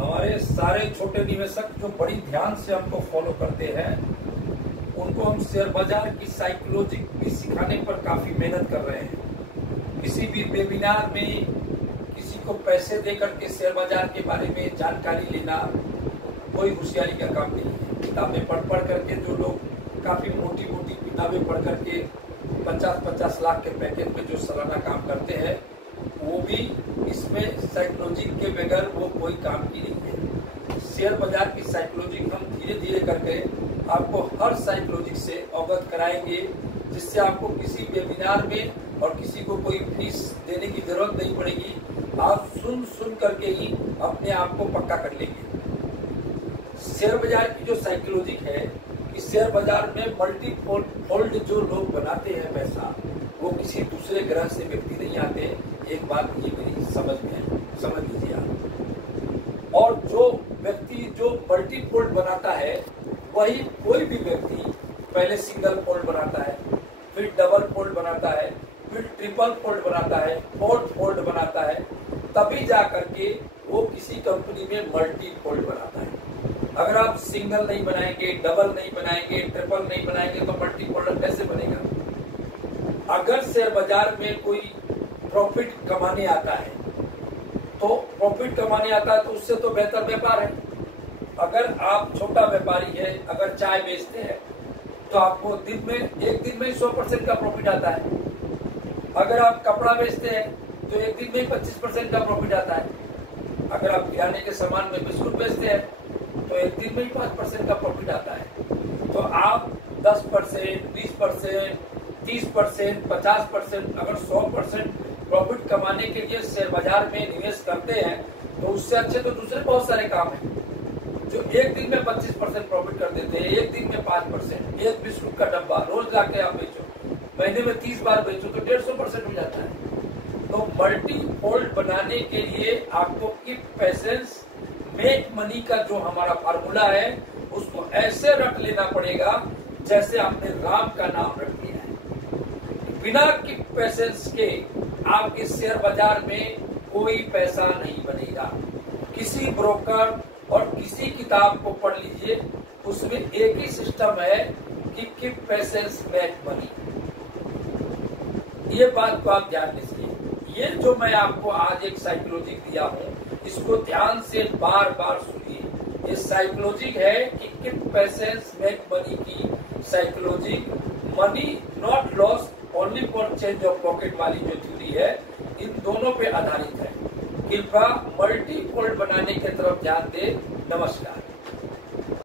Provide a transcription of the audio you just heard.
हमारे सारे छोटे निवेशक जो बड़ी ध्यान से हमको फॉलो करते हैं, उनको हम शेयर बाजार की साइकोलॉजी भी सिखाने पर काफी मेहनत कर रहे हैं। किसी भी वेबिनार में किसी को पैसे देकर के शेयर बाजार के बारे में जानकारी लेना कोई होशियारी का काम नहीं है। किताबें पढ़ करके जो लोग काफी मोटी मोटी किताबें पढ़ करके 50-50 लाख के पैकेज में जो सालाना काम करते हैं, वो भी इसमें साइकोलॉजी के बगैर वो कोई काम की नहीं है। शेयर बाजार की साइकोलॉजी हम धीरे धीरे करके आपको हर साइकोलॉजी से अवगत कराएंगे, जिससे आपको किसी वेबिनार में और किसी को कोई फीस देने की जरूरत नहीं पड़ेगी। आप सुन करके ही अपने आप को पक्का कर लेंगे। शेयर बाजार की जो साइकोलॉजी है कि शेयर बाजार में मल्टीफोल्ड जो लोग बनाते हैं पैसा, वो किसी दूसरे ग्रह से व्यक्ति नहीं आते। एक बात ये मेरी समझ में है, समझ लीजिए आप। और जो व्यक्ति जो मल्टीफोल्ड बनाता है, वही कोई भी व्यक्ति पहले सिंगल फोल्ड बनाता है, फिर डबल फोल्ड बनाता है, फिर ट्रिपल फोल्ड बनाता है, फोर्थ फोल्ड बनाता है, तभी जा करके वो किसी कंपनी में मल्टी फोल्ड बनाता है। अगर आप सिंगल नहीं बनाएंगे, डबल नहीं बनाएंगे, ट्रिपल नहीं बनाएंगे, तो मल्टी फोल्डर कैसे बनेगा? अगर शेयर बाजार में कोई प्रॉफिट कमाने आता है, तो प्रॉफिट कमाने आता है तो उससे तो बेहतर व्यापार है। अगर आप छोटा व्यापारी है, अगर चाय बेचते हैं, तो आपको एक दिन में 100% का प्रॉफिट आता है। अगर आप कपड़ा बेचते हैं तो एक दिन में 25% का प्रॉफिट आता है। अगर आप किराने के सामान में बिस्कुट बेचते हैं तो एक दिन में ही 5% का प्रॉफिट आता है। तो आप 10%, 20%, 30%, 50%, अगर 100% प्रॉफिट कमाने के लिए शेयर बाजार में निवेश करते हैं, तो उससे अच्छे तो दूसरे बहुत सारे काम हैं जो एक दिन में 25% प्रॉफिट कर देते हैं, एक दिन में 5%। एक बिस्कुट का डब्बा रोज लाके आप बेचो, महीने में 30 बार बेचो तो 150% हो जाता है। तो मल्टी फोल्ड बनाने के लिए आपको कीप पेशेंस मेक मनी का जो हमारा फार्मूला है, उसको ऐसे रख लेना पड़ेगा जैसे आपने राम का नाम रख लिया है। बिना कीप पेशेंस के आपके शेयर बाजार में कोई पैसा नहीं बनेगा। किसी ब्रोकर और किसी किताब को पढ़ लीजिए, उसमें एक ही सिस्टम है कि कीप पेशेंस मेक मनी। ये बात को आप ध्यान दीजिए। ये जो मैं आपको आज एक साइकोलॉजी दिया हूँ, इसको ध्यान से बार बार सुनिए। ये साइकोलॉजी है कि कीप पेशेंस मेक मनी की psychology. Money not loss only for change of pocket वाली जो थ्योरी है, इन दोनों पे आधारित है। कृपया मल्टी फोल्ड बनाने की तरफ ध्यान दें। नमस्कार।